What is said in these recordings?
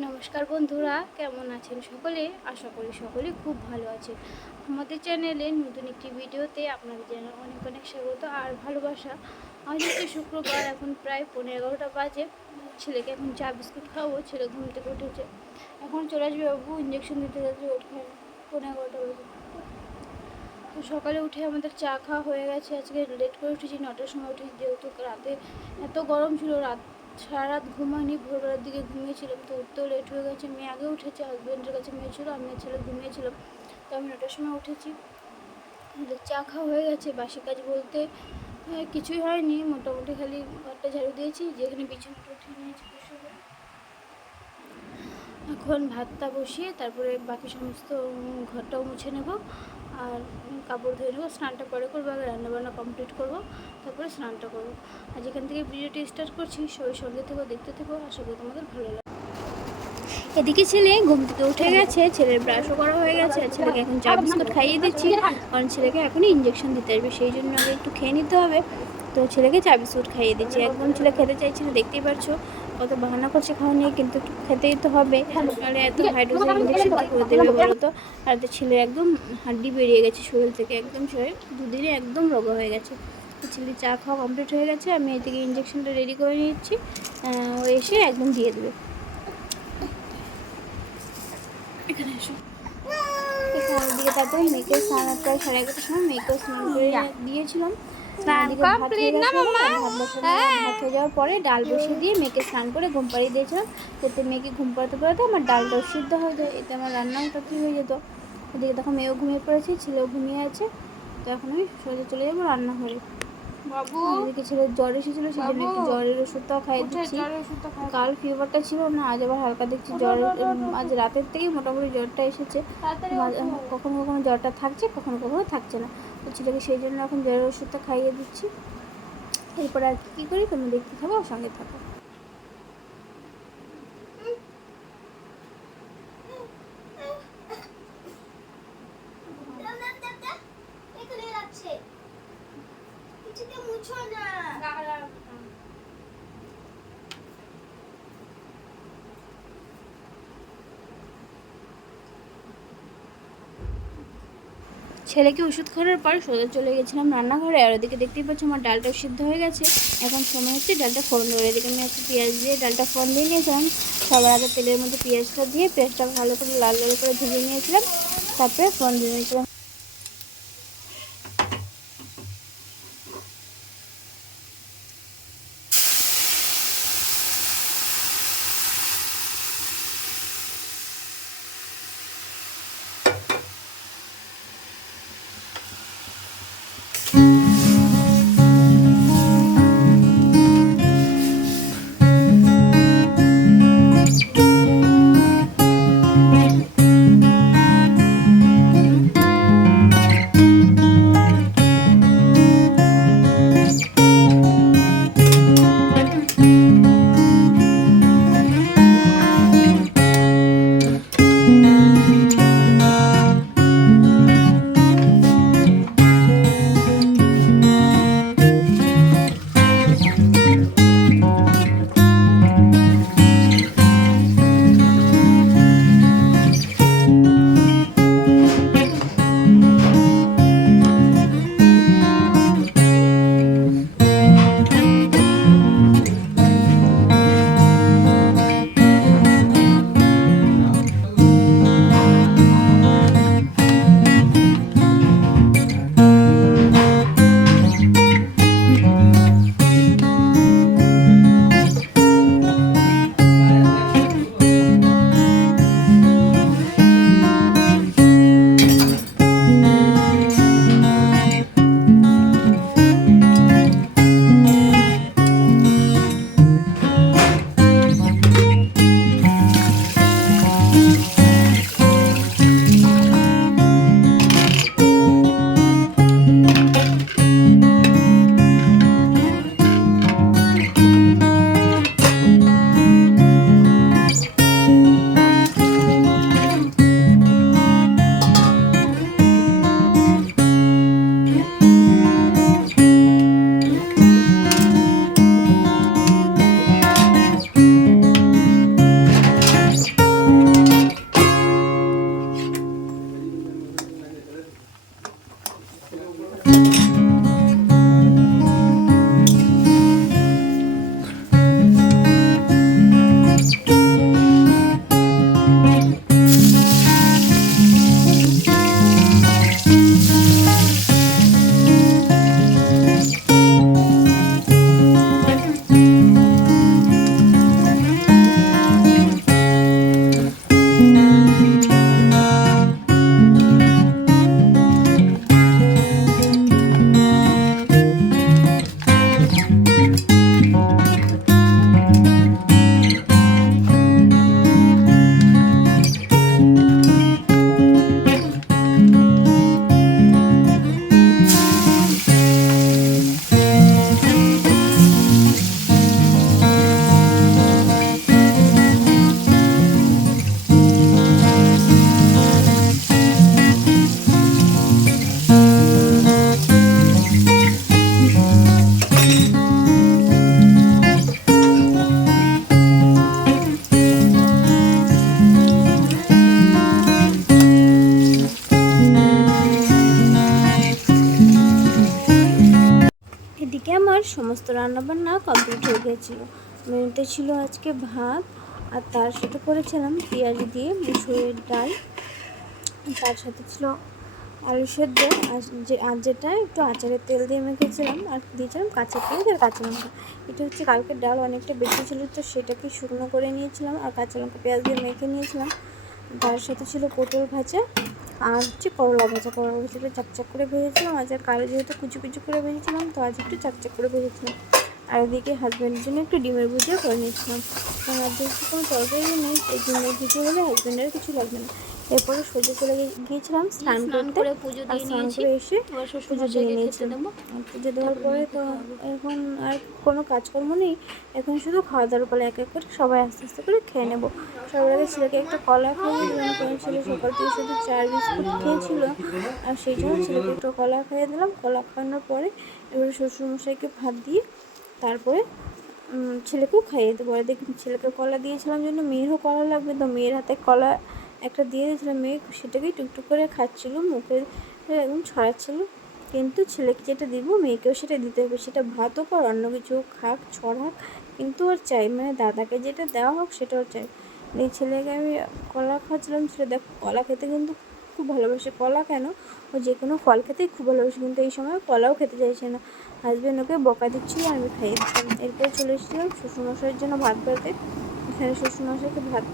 নমস্কার বন্ধুরা, কেমন আছেন সকলে? আশা করি সকলে খুব ভালো আছেন। আমাদের চ্যানেলে নতুন একটি ভিডিওতে আপনাদের জানাই অনেক অনেক স্বাগত আর ভালোবাসা। আজ হচ্ছে শুক্রবার, এখন প্রায় 11:30 বাজে। ছেলেকে এখন চা বিস্কুট খাওয়াবো। ছেলে ঘুম থেকে উঠেছে, এখন চলে আসবে বাবু, ইঞ্জেকশন দিতে যাচ্ছে। ওঠে 11:30 বাজে। তো সকালে উঠে আমাদের চা খাওয়া হয়ে গেছে। আজকে লেট করে উঠেছি, 9টার সময় উঠেছি, যেহেতু রাতে এত গরম ছিল। সারা রাত ঘুমাইনি, ভোরবেলার দিকে ঘুমিয়েছিলাম, তো উঠতেও লেট হয়ে গেছে। মেয়ে আগে উঠেছে, হাজব্যান্ডের কাছে মেয়ে ছিল, আমি ছেলে ঘুমিয়েছিলাম, তো আমি 9টার সময় উঠেছি। আমাদের চা খাওয়া হয়ে গেছে। বাসি কাজ বলতে কিছুই হয়নি, মোটামুটি খালি ঘরটা ঝাড়ু দিয়েছি, যেখানে বিছানাটা উঠিয়ে নিয়েছি। এখন ভাতটা বসিয়ে তারপরে বাকি সমস্ত ঘরটাও মুছে নেব আর কাপড় ধুয়ে নেবো। স্নানটা পরে করবো, আগে রান্নাবান্না কমপ্লিট করব, তারপরে স্নানটা করবো। আজ এখান থেকে ভিডিওটি স্টার্ট করছি। সবাই সঙ্গে থেকো, দেখতে থেকো, আশা করি তোমাদের ভালো লাগে। এদিকে ছেলে ঘুম থেকে উঠে গেছে, ছেলের ব্রাশও করা হয়ে গেছে, আর ছেলেকে এখন চা বিস্কুট খাইয়ে দিচ্ছি, কারণ ছেলেকে এখনই ইঞ্জেকশন দিতে আসবে, সেই জন্য আগে একটু খেয়ে নিতে হবে। তো ছেলেকে চা বিস্কুট খাইয়ে দিচ্ছি। একদম ছেলে খেতে চাইছিল, দেখতেই পারছো কত বাহানা করছে খাওয়া নিয়ে, কিন্তু একটু খেতেই তো হবে, নাহলে এত হাইড্রোজেন ইঞ্জেকশন কী করে দেবে বলো তো। আর তো ছেলের একদম হাড্ডি বেরিয়ে গেছে শরীর থেকে, একদম শরীর দুদিনে একদম রোগা হয়ে গেছে। ছেলে চা খাওয়া কমপ্লিট হয়ে গেছে, আমি এদিকে ইঞ্জেকশনটা রেডি করে নিচ্ছি, ও এসে একদম দিয়ে দেবে। এখানে এসো। এখানে দিকে তারপরে মেয়েকে স্নান, প্রায় 11:30 সময় মেয়েকেও স্নান করে দিয়েছিলাম। ভাত হয়ে গেছে, ভাত হয়ে যাওয়ার পরে ডাল বসিয়ে দিয়ে মেয়েকে স্নান করে ঘুম পাড়িয়ে দিয়েছিলাম, যাতে মেয়েকে ঘুম পাড়াতে পাড়াতে আমার ডালটাও সিদ্ধ হয়ে যায়, এতে আমার রান্নাও তাড়াতাড়ি হয়ে যেত। ওদিকে তখন মেয়েও ঘুমিয়ে পড়েছে, ছেলেও ঘুমিয়ে আছে। তো এখন আমি সোজা চলে যাবো রান্নাঘরে। এদিকে ছেলের জ্বর এসেছিলো, সেই জন্য একটু জ্বরের ওষুধটাও খাইয়ে দিচ্ছি। কাল ফিভারটা ছিল না, আজ আবার হালকা দেখছি জ্বর। আজ রাতের থেকেই মোটামুটি জ্বরটা এসেছে। কখনো কখনো জ্বরটা থাকছে, কখনো কখনো থাকছে না। তো ছেলেকে সেই জন্য এখন জ্বরের ওষুধটা খাইয়ে দিচ্ছি। এরপর আর কী করি তুমি দেখতে থাকো, সঙ্গে থাকো। ছেলেকে ওষুধ খাওয়ার পর সোজা চলে গেছিলাম রান্নাঘরে, আর ওদিকে দেখতেই পাচ্ছ আমার ডালটাও সিদ্ধ হয়ে গেছে। এখন সময় হচ্ছে ডালটা ফোড়ন দেবো। এদিকে আমি একটু পেঁয়াজ দিয়ে ডালটা ফোড়ন দিয়ে নিয়েছিলাম। সবার আগে তেলের মধ্যে পেঁয়াজটা দিয়ে পেঁয়াজটা ভালো করে লাল লাল করে ভেজে নিয়েছিলাম, তারপরে ফোড়ন দিয়ে নিয়েছিলাম। রান্নাবান্না কমপ্লিট হয়ে গিয়েছিলো। মেনুতে ছিল আজকে ভাত, আর তার সাথে করেছিলাম পেঁয়াজ দিয়ে মুসুরের ডাল, তার সাথে ছিল আলু সেদ্ধ, আর যেটা একটু আচারের তেল দিয়ে মেখেছিলাম, আর দিয়েছিলাম কাঁচা পেঁয়াজ আর কাঁচা লঙ্কা। এটা হচ্ছে কালকের ডাল অনেকটা বেশি ছিল, তো সেটাকে শুকনো করে নিয়েছিলাম আর কাঁচা লঙ্কা পেঁয়াজ দিয়ে মেখে নিয়েছিলাম। তার সাথে ছিল পটল ভাজা আর হচ্ছে করলা ভাজা। করলা ভাজাটা চাকচাক করে ভেজেছিলাম, আজ আর কালো যেহেতু কুচি কুচি করে ভেজেছিলাম, তো আজ একটু চাকচাক করে ভেজেছিলাম। আর এদিকে হাজব্যান্ডের জন্য একটু ডিমের ভুজিয়া করে নিয়েছিলাম, কারণ আর যেহেতু কোনো তরকারি নেই, এই ডিমের ভুজিয়া হলে হাজব্যান্ডের কিছু লাগবে না। এরপরে সোজা চলে গিয়েছিলাম স্নান করে পুজো দিয়ে নিয়েছি, এসে পুজো দিয়ে নিয়েছি। পুজো দেওয়ার পরে তো এখন আর কোনো কাজকর্ম নেই, এখন শুধু খাওয়া দাওয়ার পালা। এক এক করে সবাই আস্তে আস্তে করে খেয়ে নেবো। সবার আগে ছেলেকে একটা কলা খাইয়ে দিলাম, কারণ ছেলে সকাল থেকে শুধু 4 বিস্কুট খেয়েছিল, আর সেই জন্য ছেলেকে একটু কলা খাইয়ে দিলাম। কলা খাওয়ানোর পরে এবারে শ্বশুরমশাইকে ভাত দিয়ে তারপরে ছেলেকেও খাইয়ে দেবো। আর দেখুন, ছেলেকে কলা দিয়েছিলাম জন্য মেয়েরও কলা লাগবে, তো মেয়ের হাতে কলা একটা দিয়ে দিয়েছিলাম। মেয়ে সেটাকেই টুকটুক করে খাচ্ছিলো, মুখে একদম ছড়াচ্ছিল। কিন্তু ছেলেকে যেটা দিব মেয়েকেও সেটা দিতে হবে, সেটা ভাত হোক আর অন্য কিছু খাক ছড়াক, কিন্তু ওর চাই, মানে দাদাকে যেটা দেওয়া হোক সেটাও চাই। এই ছেলেকে আমি কলা খাওয়াচ্ছিলাম, ছেলে দেখো কলা খেতে কিন্তু খুব ভালোবাসে। কলা কেন, ও যে কোনো ফল খেতেই খুব ভালোবাসে, কিন্তু এই সময় কলাও খেতে চাইছে না। হাজব্যান্ড ওকে বকা দিচ্ছিলো, আমি খাইয়ে দিচ্ছিলাম। এরপরে চলে এসেছিলাম শ্বশুরমশাইয়ের জন্য ভাত বাড়তে। এখানে শ্বশুরমশাইকে ভাত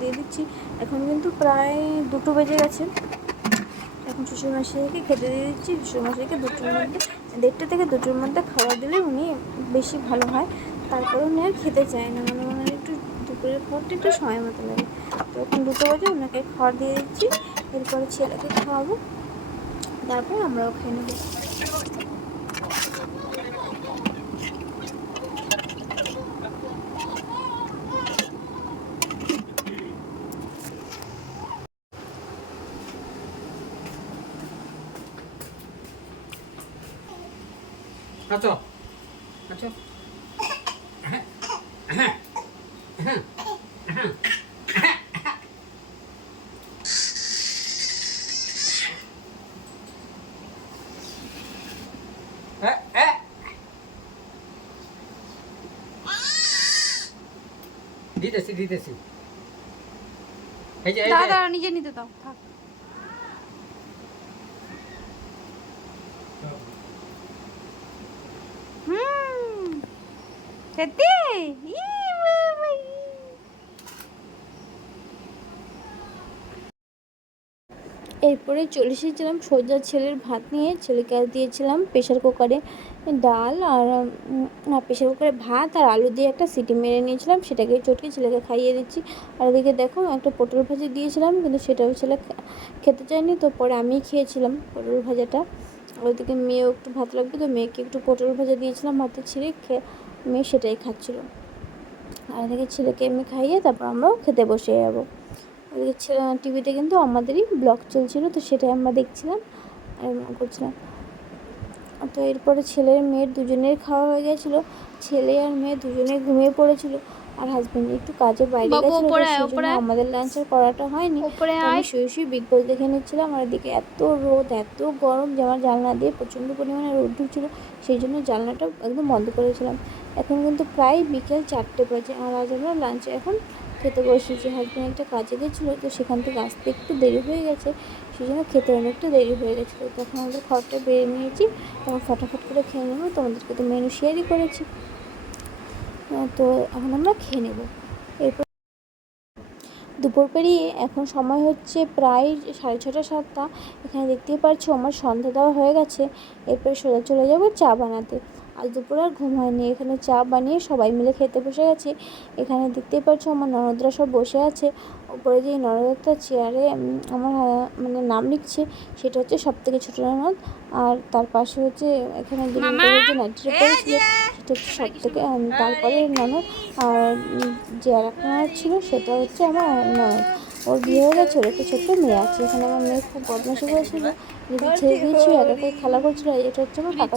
দিয়ে দিচ্ছি। এখন কিন্তু প্রায় 2টো বেজে গেছে। এখন শ্বশুরমশাইকে খেতে দিয়ে দিচ্ছি। শ্বশুরমশাইকে 2টোর মধ্যে 1:30 থেকে 2টোর মধ্যে খাবার দিলে উনি বেশি ভালো হয়, তারপরে উনি আর খেতে চায় না, মানে ওনার একটু দুপুরের খাবারটা একটু সময় মতো লাগে। তো এখন 2টো বাজে, ওনাকে খাবার দিয়ে দিচ্ছি। এরপরে ছেলেকে খাওয়াবো, তারপর আমরাও খেয়ে নেবো। আচ্ছা আচ্ছা দিতেছি দিতেছি, এই যে দাদা নিজে নিতে দাও, থাক। খেতে এরপরে চলে এসেছিলাম সোজা ছেলের ভাত নিয়ে। ছেলেকে দিয়েছিলাম প্রেশার কুকারে ডাল আর প্রেশার কুকারে ভাত আর আলু দিয়ে একটা সিটি মেরে নিয়েছিলাম, সেটাকে চটকে ছেলেকে খাইয়ে দিচ্ছি। আর এদিকে দেখো একটা পটল ভাজি দিয়েছিলাম, কিন্তু সেটাও ছেলে খেতে চায়নি, তো পরে আমিই খেয়েছিলাম পটল ভাজাটা। ওইদিকে মেয়েও একটু ভাত লাগবে, তো মেয়েকে একটু পটল ভাজা দিয়েছিলাম ভাতে ছিঁড়ে, মেয়ে সেটাই খাচ্ছিলো। আর এদিকে ছেলেকে এমনি খাইয়ে তারপর আমরাও খেতে বসে যাবো। ওদিকে টিভিতে কিন্তু আমাদেরই ব্লগ চলছিল, তো সেটাই আমরা দেখছিলাম আর করছিলাম। তো এরপরে ছেলের মেয়ের দুজনের খাওয়া হয়ে গেছিলো, ছেলে আর মেয়ে দুজনেই ঘুমিয়ে পড়েছিল, আর হাজব্যান্ড একটু কাজে বাইরে গেছিলো, সেই জন্য আমাদের লাঞ্চ আর করাটা হয়নি। আমি শুয়ে শুয়ে বিগ বস দেখে নিচ্ছিলাম। আর এদিকে এত রোদ এত গরম যে আমার জানলা দিয়ে প্রচণ্ড পরিমাণে রোদ ঢুকছিলো, সেই জন্য জানলাটা একদম বন্ধ করেছিলাম। এখন কিন্তু প্রায় বিকেল 4টে বাজে, আর আজ আমরা লাঞ্চে এখন খেতে বসেছি। হাজব্যান্ড একটা কাজে গেছিলো, তো সেখান থেকে আসতে একটু দেরি হয়ে গেছে, সেই জন্য খেতে অনেকটা দেরি হয়ে গেছিলো। তখন আমাদের খাবারটা বেড়ে নিয়েছি, তখন ফটাফট করে খেয়ে নেবো। তোমাদেরকে তো মেনু শেয়ারই করেছি, তো এখন আমরা খেয়ে নেব। এরপর দুপুর পেরিয়ে এখন সময় হচ্ছে প্রায় 6:30 7টা। এখানে দেখতেই পাচ্ছ আমার সন্ধ্যা দেওয়া হয়ে গেছে। এরপরে সোজা চলে যাবো চা বানাতে। আজ দুপুর আর ঘুম হয়নি, এখানে চা বানিয়ে সবাই মিলে খেতে বসে গেছি। এখানে দেখতেই পাচ্ছ আমার ননদরা সব বসে আছে। ওপরে যে ননদটা চেয়ারে আমার মানে নাম লিখছে, সেটা হচ্ছে সবথেকে ছোটো ননদ। আর তার পাশে হচ্ছে এখানে গ্রিন কালারের যে নাইটিটা পরেছিল সেটা হচ্ছে সবথেকে তারপরে ননদ। আর যে আর একটা ননদ ছিল সেটা হচ্ছে আমার ননদ, ওর বিয়ে হয়ে গেছে, ওর একটা ছোট্ট মেয়ে আছে। এখানে আমার মেয়ে খুব বদমাশি করেছিল, যদি ছেড়ে দিয়েছিল একা একাই খেলা করছিল। এটা হচ্ছে আমার কাকা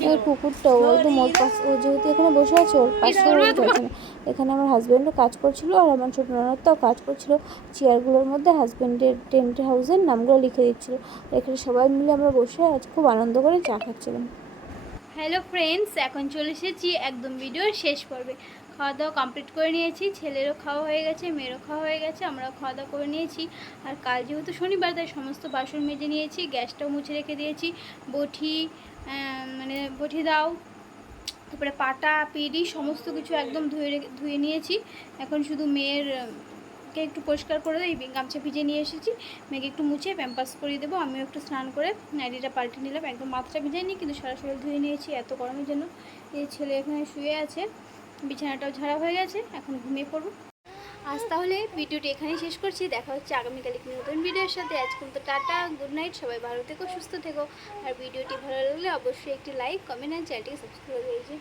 মেয়ে কুকুরটা, ও একদম ওর পাশে, ও যেহেতু এখানে বসে আছে ওর পাশে যাচ্ছে না। এখানে আমার হাজব্যান্ডও কাজ করছিল, আর আমার ছোটো ননদটাও কাজ করছিল। চেয়ারগুলোর মধ্যে হাজব্যান্ডের টেন্ট হাউসের নামগুলো লিখে দিচ্ছিলো। এখানে সবাই মিলে আমরা বসে আজ খুব আনন্দ করে চা খাচ্ছিলাম। হ্যালো ফ্রেন্ডস, এখন চলে এসেছি একদম ভিডিওর শেষ পর্বে। খাওয়া দাওয়া কমপ্লিট করে নিয়েছি, ছেলেরও খাওয়া হয়ে গেছে, মেয়েরও খাওয়া হয়ে গেছে, আমরাও খাওয়া দাওয়া করে নিয়েছি। আর কাল যেহেতু শনিবার, তাই সমস্ত বাসন মেজে নিয়েছি, গ্যাসটাও মুছে রেখে দিয়েছি। বটি মানে বটি দাও, তারপরে পাটা পিঁড়ি সমস্ত কিছু একদম ধুয়ে নিয়েছি। এখন শুধু মেয়ের কে একটু পরিষ্কার করে দেয়, গামছা ভিজে নিয়ে এসেছি, মেয়েকে একটু মুছে প্যাম্পাস করিয়ে দেবো। আমিও একটু স্নান করে নাইটিটা পাল্টে নিলাম, একদম মাথাটা ভিজাইনি কিন্তু সারা শরীর ধুয়ে নিয়েছি এত গরমের জন্য। এই ছেলে এখানে শুয়ে আছে, বিছানাটাও ঝাড়া হয়ে গেছে, এখন ঘুমিয়ে পড়বো। আজ তাহলে ভিডিওটি এখানেই শেষ করছি, দেখা হচ্ছে আগামীকাল একটি নতুন ভিডিওর সাথে। আজ কিন্তু টাটা, গুড নাইট, সবাই ভালো থেকো, সুস্থ থেকো। আর ভিডিওটি ভালো লাগলে অবশ্যই একটি লাইক, কমেন্ট আর চ্যানেলটিকে সাবস্ক্রাইব করে দিয়েছি।